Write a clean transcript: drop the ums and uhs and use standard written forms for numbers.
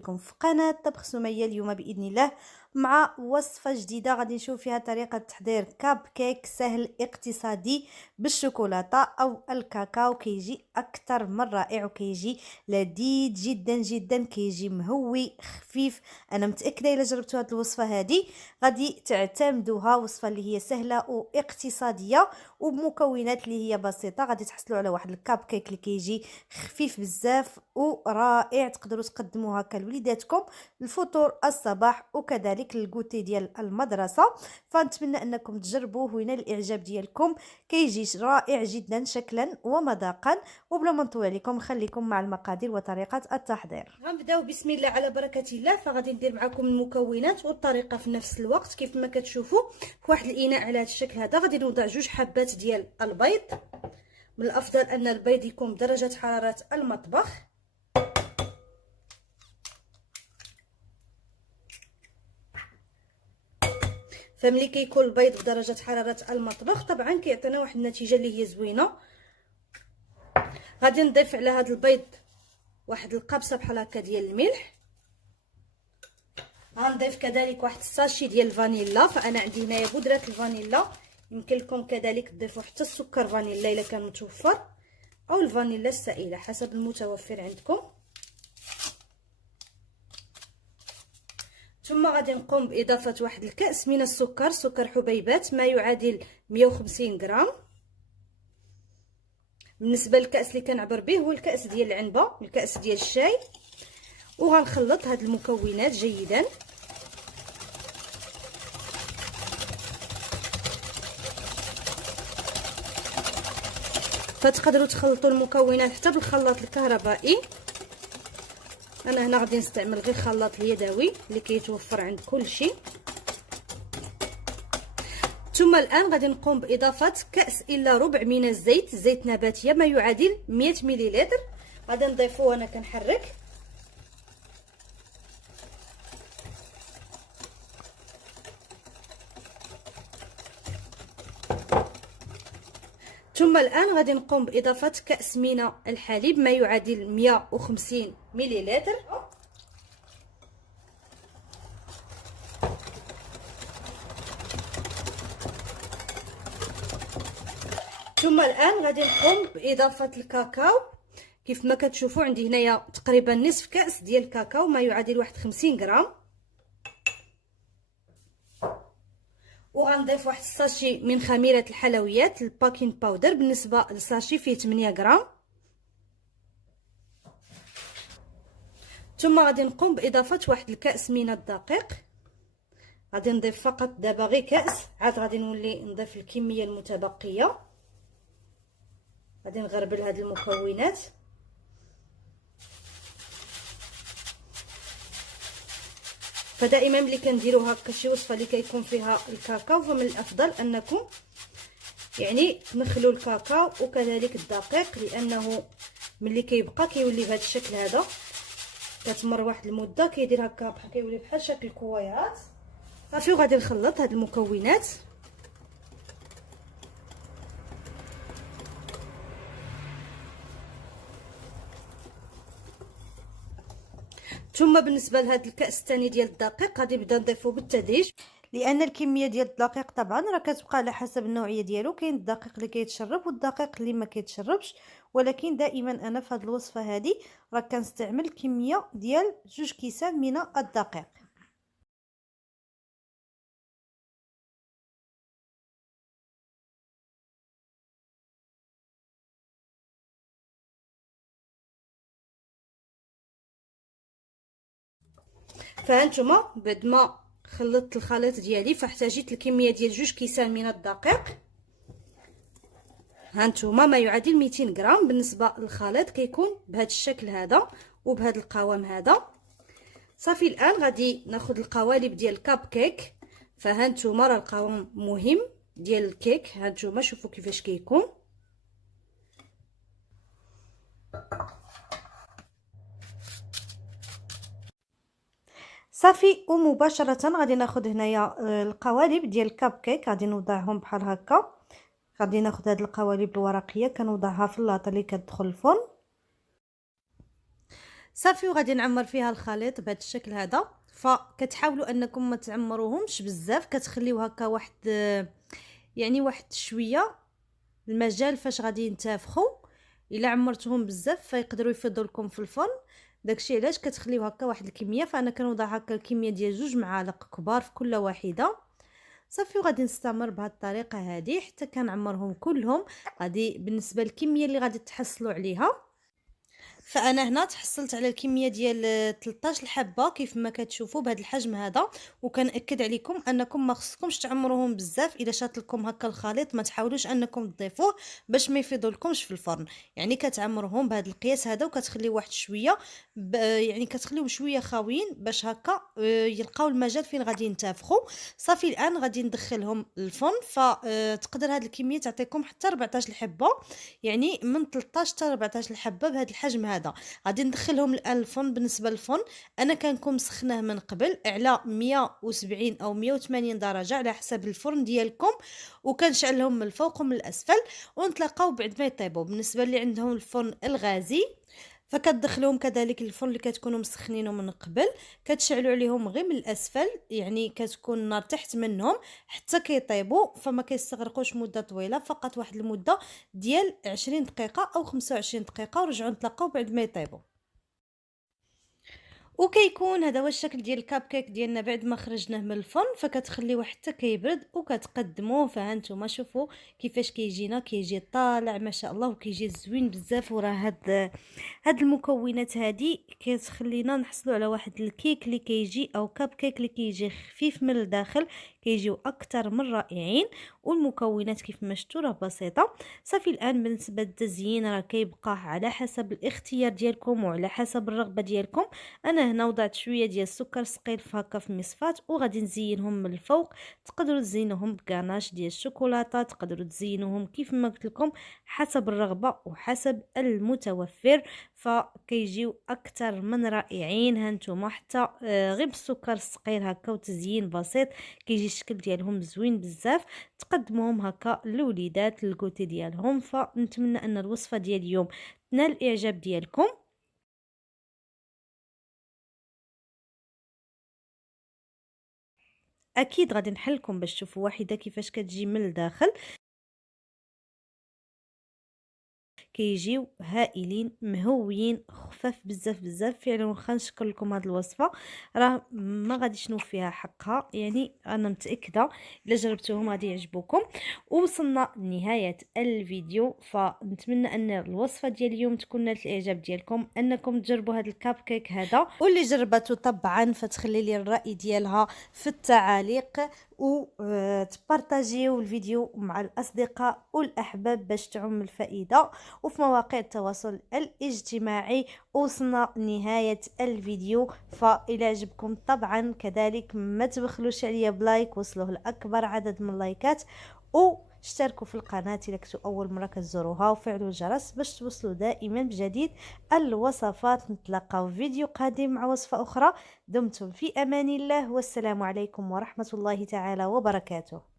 بكم في قناة طبخ سمية. اليوم بإذن الله مع وصفة جديدة غادي نشوف فيها طريقة تحضير كاب كيك سهل اقتصادي بالشوكولاتة أو الكاكاو. كيجي أكثر من رائع وكيجي لذيذ جدا جدا، كيجي مهوي خفيف. أنا متأكدة إلا جربتوا هذه الوصفة هذه غادي تعتمدوها، وصفة اللي هي سهلة واقتصادية وبمكونات اللي هي بسيطة. غادي تحصلوا على واحد الكاب كيك اللي كيجي خفيف بزاف ورائع، تقدروا تقدموه هكا لوليداتكم الفطور الصباح وكذلك الكوتي ديال المدرسه. فنتمنى انكم تجربوه وينال الاعجاب ديالكم، كيجي رائع جدا شكلا ومذاقا. وبلا ما نطول عليكم خليكم مع المقادير وطريقه التحضير. غنبداو بسم الله على بركه الله. فغادي ندير معكم المكونات والطريقه في نفس الوقت. كيف ما كتشوفوا في واحد الاناء على هذا الشكل هذا غادي نوضع 2 حبات ديال البيض. من الافضل ان البيض يكون بدرجه حراره المطبخ. فملي كيكون البيض بدرجه حراره المطبخ طبعا كيعطينا واحد النتيجه اللي هي زوينه. غادي نضيف على هذا البيض واحد القبصه بحال هكا ديال الملح. غنضيف كذلك واحد الساشي ديال الفانيلا. فانا عندي هنايا بودره الفانيلا، يمكن لكم كذلك تضيفوا حتى السكر فانيلا الا كان متوفر، او الفانيلا السائله حسب المتوفر عندكم. ثم غادي نقوم باضافه واحد الكاس من السكر، سكر حبيبات ما يعادل 150 غرام. بالنسبه للكاس اللي كنعبر به هو الكاس ديال العنبه، الكاس ديال الشاي. وغنخلط هاد المكونات جيدا. فتقدروا تخلطوا المكونات حتى بالخلاط الكهربائي. انا هنا غادي نستعمل غير الخلاط اليدوي اللي كيتوفر عند كل شيء. ثم الان غادي نقوم باضافه كاس الا ربع من الزيت، زيت نباتيه ما يعادل 100 مليلتر. غادي نضيفوه وانا كنحرك. ثم الان غادي نقوم باضافه كاس من الحليب ما يعادل 150 مليلتر. ثم الان غادي نقوم باضافه الكاكاو. كيف ما كتشوفوا عندي هنايا تقريبا نصف كاس ديال الكاكاو ما يعادل واحد 50 غرام. وغنضيف واحد الساشي من خميره الحلويات الباكين باودر، بالنسبه للساشي فيه 8 غرام. ثم غادي نقوم باضافه واحد الكاس من الدقيق. غادي نضيف فقط دابا غير كاس، عاد غادي نولي نضيف الكميه المتبقيه. غادي نغربل هاد المكونات. فدائما ملي كنديروا هكا شي وصفه اللي كيكون فيها الكاكاو فمن الافضل انكم يعني تنخلوا الكاكاو وكذلك الدقيق، لانه ملي كيبقى كيولي بهذا الشكل هذا. كتمر واحد المده كيدير هكا بحال كيولي بحال شكل الكويرات. صافي وغادي نخلط هاد المكونات. ثم بالنسبه لهذا الكاس الثاني ديال الدقيق غادي نبدا نضيفه بالتدريج، لان الكميه ديال الدقيق طبعا راه كتبقى على حسب النوعيه ديالو. كاين الدقيق اللي كيتشرب والدقيق اللي ما كيتشربش، ولكن دائما انا في هذه الوصفه هذه راه كنستعمل كميه ديال 2 كيسان من الدقيق. فهانتوما بعد ما خلطت الخليط ديالي فاحتاجيت الكميه ديال 2 كيسان من الدقيق. هانتوما ما يعادل 200 غرام. بالنسبه للخليط كيكون بهذا الشكل هذا وبهذا القوام هذا. صافي الان غادي ناخذ القوالب ديال الكاب كيك. فهانتوما راه القوام مهم ديال الكيك. هانتوما شوفوا كيفاش كيكون. صافي ومباشره غادي ناخذ هنايا القوالب ديال الكاب كيك، غادي نوضعهم بحال هكا. غادي ناخذ هاد القوالب الورقيه كنوضعها في اللاطه اللي كتدخل الفرن. صافي وغادي نعمر فيها الخليط بهذا الشكل هذا. فكتحاولوا انكم ما تعمروهمش بزاف، كتخليو هكا واحد يعني واحد شويه المجال فاش غادي ينتفخوا. الا عمرتوهم بزاف فيقدروا يفيضوا لكم في الفرن، داكشي علاش كتخليو هكا واحد الكميه. فانا كنوضع هكا الكميه ديال 2 معالق كبار في كل واحده. صافي وغادي نستمر بهذه الطريقه هذه حتى كنعمرهم كلهم. غادي بالنسبه للكميه اللي غادي تحصلوا عليها، فانا هنا تحصلت على الكميه ديال 13 حبه كيف ما كتشوفوا بهذا الحجم هذا. وكنأكد عليكم انكم ما خصكمش تعمروهم بزاف. اذا شات لكم هكا الخليط ما تحاولوش انكم تضيفوه باش ما يفيضولكمش في الفرن. يعني كتعمروهم بهذا القياس هذا وكتخليو واحد شويه يعني كتخليهم شويه خاويين باش هكا يلقاو المجال فين غادي ينتفخوا. صافي الان غادي ندخلهم للفرن. فتقدر هذه الكميه تعطيكم حتى 14 حبه، يعني من 13 حتى 14 حبه بهذا الحجم هذا. غادي ندخلهم الفرن. بالنسبه للفرن انا كنكون مسخناه من قبل على 170 او 180 درجه على حسب الفرن ديالكم، وكنشعلهم من الفوق ومن الاسفل ونتلاقاو بعد ما يطيبوا. بالنسبه اللي عندهم الفرن الغازي فكتدخلوهم كذلك الفرن اللي كتكونوا مسخنينه من قبل، كتشعلوا عليهم غير من الاسفل، يعني كتكون النار تحت منهم حتى كيطيبوا. فما كيستغرقوش مده طويله، فقط واحد المده ديال 20 دقيقه او 25 دقيقه، ورجعوا نتلاقاو بعد ما يطيبوا. وكيكون هذا هو الشكل ديال الكاب كيك ديالنا بعد ما خرجناه من الفرن. فكتخليوه حتى كيبرد وكتقدموه. فهانتوما شوفوا كيفاش كيجي طالع ما شاء الله، وكيجي زوين بزاف. وراه هاد المكونات هادي كتخلينا نحصلوا على واحد الكيك اللي كيجي او كاب كيك اللي كيجي خفيف من الداخل، كيجيو اكثر من رائعين. والمكونات كيف ما شفتوا راه بسيطه. صافي الان بالنسبه للتزيين راه كيبقى على حسب الاختيار ديالكم وعلى حسب الرغبه ديالكم. انا هنا وضعت شويه ديال السكر ثقيل في هكا في مصفات وغادي نزينهم من الفوق. تقدروا تزينوهم بكاناش ديال الشوكولاته، تقدروا تزينوهم كيف ما قلت لكم حسب الرغبه وحسب المتوفر. فكيجيو اكثر من رائعين. هانتوما حتى غير بالسكر الثقيل هكا وتزيين بسيط كيجي الشكل ديالهم زوين بزاف. تقدموهم هكا للوليدات للكوتي ديالهم. فنتمنى ان الوصفه ديال اليوم تنال الاعجاب ديالكم. اكيد غادي نحلكم باش تشوفوا واحده كيفاش كتجي من الداخل. كيجيو هائلين مهويين خفاف بزاف بزاف فعلا. واخا نشكر لكم هذه الوصفه راه ما غاديش نوفيها حقها، يعني انا متاكده الا جربتوهم غادي يعجبوكم. وصلنا لنهايه الفيديو. فنتمنى ان الوصفه ديال اليوم تكون نالت الاعجاب ديالكم، انكم تجربوا هذا الكاب كيك هذا. واللي جربته طبعا فتخلي لي الراي ديالها في التعاليق، وتبارطاجيو الفيديو مع الاصدقاء والاحباب باش تعم الفائده. وفي مواقع التواصل الاجتماعي. وصلنا لنهايه الفيديو. فإلى عجبكم طبعا كذلك ما تبخلوش عليا بلايك وصلوه لاكبر عدد من اللايكات، واشتركوا في القناه اذا كنتوا اول مره كتزوروها، وفعلوا الجرس باش توصلوا دائما بجديد الوصفات. نتلاقاو في فيديو قادم مع وصفه اخرى. دمتم في امان الله، والسلام عليكم ورحمه الله تعالى وبركاته.